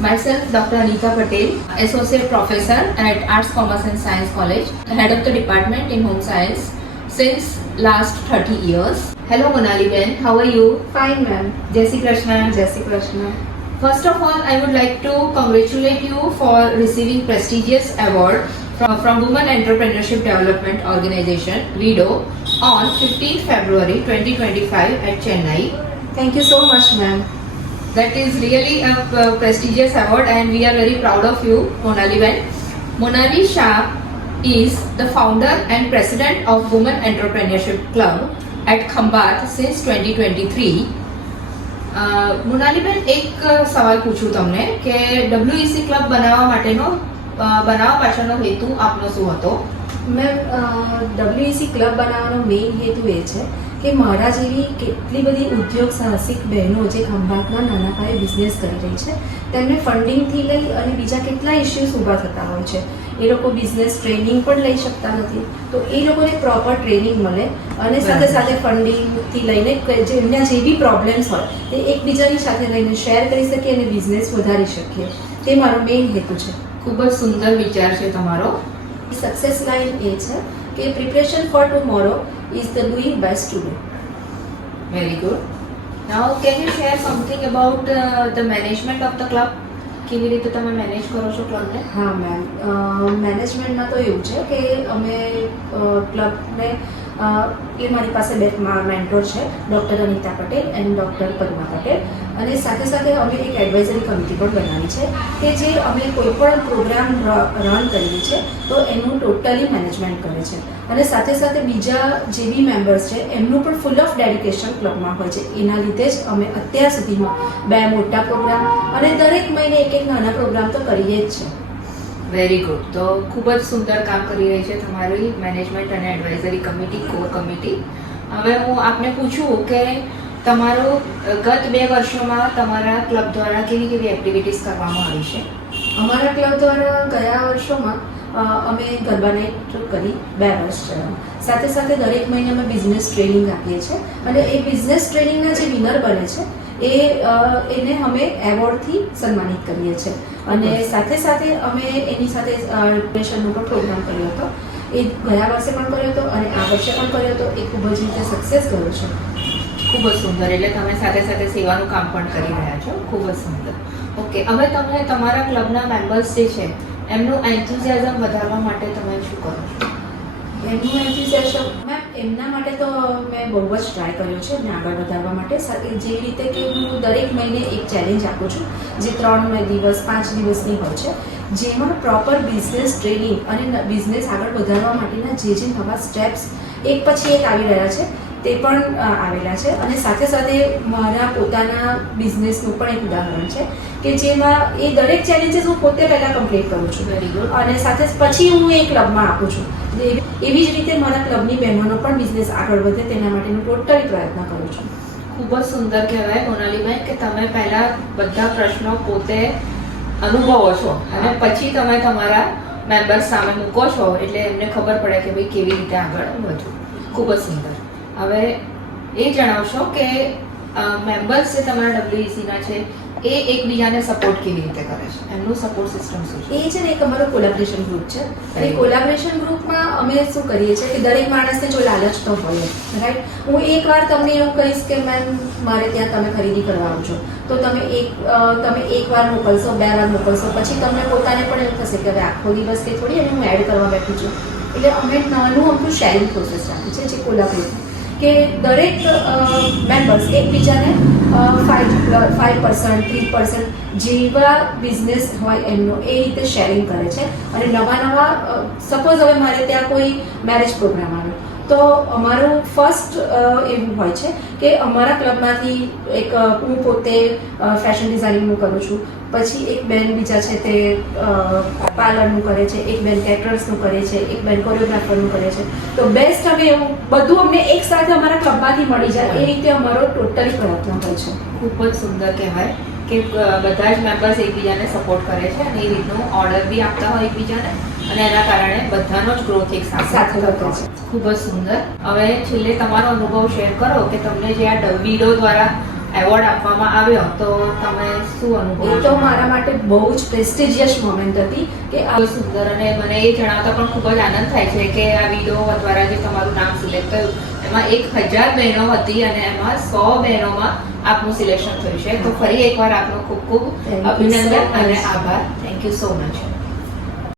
Myself, Dr. Anita Patel, Associate Professor at Arts, Commerce and Science College, Head of the Department in Home Science since last 30 years. Hello Monali Ben, how are you? Fine, ma'am. Jai Shri Krishna. Jai Shri Krishna. First of all, I would like to congratulate you for receiving prestigious award from Women Entrepreneurship Development Organization, WIDO, on 15th February 2025 at Chennai. Thank you so much, ma'am. That is really a prestigious award and we are very proud of you, Monali Ben. Monali Shah is the founder and president of Women Entrepreneurship Club at Khambat since 2023. Monali બેન, એક સવાલ પૂછું તમને કે WEC club બનાવવા પાછળનો હેતુ આપનો શું હતો? મેમ, WEC ક્લબ બનાવવાનો મેઇન હેતુ એ છે કે મારા જેવી કેટલી બધી ઉદ્યોગ સાહસિક બહેનો જે ખંભાતમાં નાના પાયે બિઝનેસ કરી રહી છે તેમને ફંડિંગથી લઈ અને બીજા કેટલા ઇસ્યુઝ ઊભા થતા હોય છે. એ લોકો બિઝનેસ ટ્રેનિંગ પણ લઈ શકતા નથી, તો એ લોકોને પ્રોપર ટ્રેનિંગ મળે અને સાથે સાથે ફંડિંગથી લઈને એમના જે બી પ્રોબ્લેમ્સ હોય તે એકબીજાની સાથે લઈને શેર કરી શકીએ અને બિઝનેસ વધારી શકીએ. તે મારો મેઇન હેતુ છે. ખૂબ જ સુંદર વિચાર છે તમારો. સક્સેસ લાઇન એ છે કે preparation for tomorrow is the doing best today. Very good. Now can you share something about the management of the club? કેવી રીતે તમે મેનેજ કરો છો ક્લબને? હા મેમ, મેનેજમેન્ટમાં તો એવું છે કે અમે ક્લબને એ મારી પાસે બે મેન્ટોર છે, doctor Anita Patel and doctor Padma Patel, અને સાથે સાથે અમે એક એડવાઇઝરી કમિટી પણ બનાવી છે કે જે અમે કોઈ પણ પ્રોગ્રામ રન કરીએ છીએ તો એનું ટોટલી મેનેજમેન્ટ કરે છે. અને સાથે સાથે બીજા જે બી મેમ્બર્સ છે એમનું પણ ફૂલ ઓફ ડેડિકેશન ક્લબમાં હોય છે. એના લીધે જ અમે અત્યાર સુધીમાં 2 મોટા પ્રોગ્રામ અને દરેક મહિને એક નાના પ્રોગ્રામ તો કરીએ જ છે. Very good. તો ખૂબ જ સુંદર કામ કરી રહી છે તમારી મેનેજમેન્ટ અને એડવાઇઝરી કમિટી, કોર કમિટી. હવે હું આપને પૂછું કે તમારો ગત 2 વર્ષોમાં તમારા ક્લબ દ્વારા કેવી કેવી એક્ટિવિટીઝ કરવામાં આવી છે? અમારા ક્લબ દ્વારા ગયા વર્ષોમાં અમે ગરબા નાઇટ કરી 2 વર્ષ થયા. સાથે સાથે દરેક મહિને અમે બિઝનેસ ટ્રેનિંગ આપીએ છીએ અને એ બિઝનેસ ટ્રેનિંગના જે વિનર બને છે એને અમે એવોર્ડથી સન્માનિત કરીએ છીએ. અને સાથે સાથે અમે એની સાથે પ્રેશરનો પણ પ્રોગ્રામ કર્યો હતો. એ ગયા વર્ષે પણ કર્યો હતો અને આ વર્ષે પણ કર્યો હતો. એ ખૂબ જ રીતે સક્સેસ ગયો છે. ખૂબ જ સુંદર. એટલે તમે સાથે સાથે સેવાનું કામ પણ કરી રહ્યા છો. ખૂબ જ સુંદર. ઓકે, હવે તમે તમારા ક્લબના મેમ્બર્સ જે છે એમનું એન્થુઝિયાઝમ વધારવા માટે તમે શું કરો છો? એમનું એન્થુઝિયાઝમ મેમ, એમના માટે તો મેં બહુ જ ટ્રાય કર્યો છે એમને આગળ વધારવા માટે. જે રીતે કે હું દરેક મહિને એક ચેલેન્જ આપું છું જે 3 દિવસ 5 દિવસની હોય છે, જેમાં પ્રોપર બિઝનેસ ટ્રેનિંગ અને બિઝનેસ આગળ વધારવા માટેના જે નવા સ્ટેપ્સ એક પછી એક આવી રહ્યા છે તે પણ આવેલા છે. અને સાથે સાથે મારા પોતાના બિઝનેસનું પણ એક ઉદાહરણ છે કે જેમાં એ દરેક ચેલેન્જીસ હું પોતે પહેલાં કમ્પ્લીટ કરું છું. Very good. અને સાથે પછી હું એ ક્લબમાં આપું છું. એવી જ રીતે મારા ક્લબની બહેનોનો પણ બિઝનેસ આગળ વધે તેના માટેનો ટોટલી પ્રયત્ન કરું છું. ખૂબ જ સુંદર કહેવાય મોનાલીબેન કે તમે પહેલાં બધા પ્રશ્નો પોતે અનુભવો છો અને પછી તમે તમારા મેમ્બર્સ સામે મૂકો છો એટલે એમને ખબર પડે કે ભાઈ કેવી રીતે આગળ વધવું. ખૂબ જ સુંદર. હવે એ જણાવશો કે મેમ્બર્સ જે તમારા WECના છે એ એકબીજાને સપોર્ટ કેવી રીતે કરે છે? એમનું સપોર્ટ સિસ્ટમ શું છે? એ છે ને એક અમારો કોલેબરેશન ગ્રુપ છે. અને કોલેબરેશન ગ્રુપમાં અમે શું કરીએ છીએ કે દરેક માણસને જો લાલચ તો હોય, રાઈટ. હું એકવાર તમને એવું કહીશ કે મેમ મારે ત્યાં તમે ખરીદી કરવા આવજો તો તમે એકવાર મોકલશો, 2 વાર મોકલશો, પછી તમને પોતાને પણ એવું થશે કે હવે આખો દિવસ કે થોડી અને હું એડ કરવા બેઠું છું. એટલે અમે નાનું અમથું શેરિંગ પ્રોસેસ રાખી છે જે કોલાબરેટ કે દરેક મેમ્બર્સ એકબીજાને 5% 3% જેવા બિઝનેસ હોય એમનો એ રીતે શેરિંગ કરે છે. અને નવા સપોઝ હવે મારે ત્યાં કોઈ મેરેજ પ્રોગ્રામ આવે તો અમારું ફર્સ્ટ એવું હોય છે કે અમારા ક્લબમાંથી એક હું પોતે ફેશન ડિઝાઇનિંગનું કરું છું, પછી એક બેન બીજા છે તે પાર્લરનું કરે છે, એક બેન કેટરર્સનું કરે છે, એક બેન કોરિયોગ્રાફરનું કરે છે. તો બેસ્ટ અમે એવું બધું અમને એક સાથે અમારા ક્લબમાંથી મળી જાય એ રીતે અમારો ટોટલી પ્રયત્ન હોય છે. ખૂબ જ સુંદર કહેવાય કે બધા જ મેમ્બર્સ એકબીજાને સપોર્ટ કરે છે અને એ રીતનું ઓર્ડર બી આપતા હોય એકબીજાને અને એના કારણે બધાનો જ ગ્રોથ એક સાથે થતો છે. ખૂબ જ સુંદર. હવે છેલ્લે તમારો અનુભવ શેર કરો કે તમને જે આ WIDO દ્વારા એવોર્ડ આપવામાં આવ્યો તો તમે શું અનુભવ એ તો મારા માટે બહુ જ પ્રેસ્ટિજિયસ મોમેન્ટ હતી કે આ બહુ સુંદર, અને મને એ જણાવતા પણ ખૂબ જ આનંદ થાય છે કે આ વિડીયો દ્વારા જે તમારું નામ સિલેક્ટ થયું એમાં 1000 બહેનો હતી અને એમાં 100 બહેનોમાં આપનું સિલેક્શન થયું છે. તો ફરી એકવાર આપનો ખૂબ ખૂબ Thank you so અભિનંદન અને much. આભાર. Thank you so much.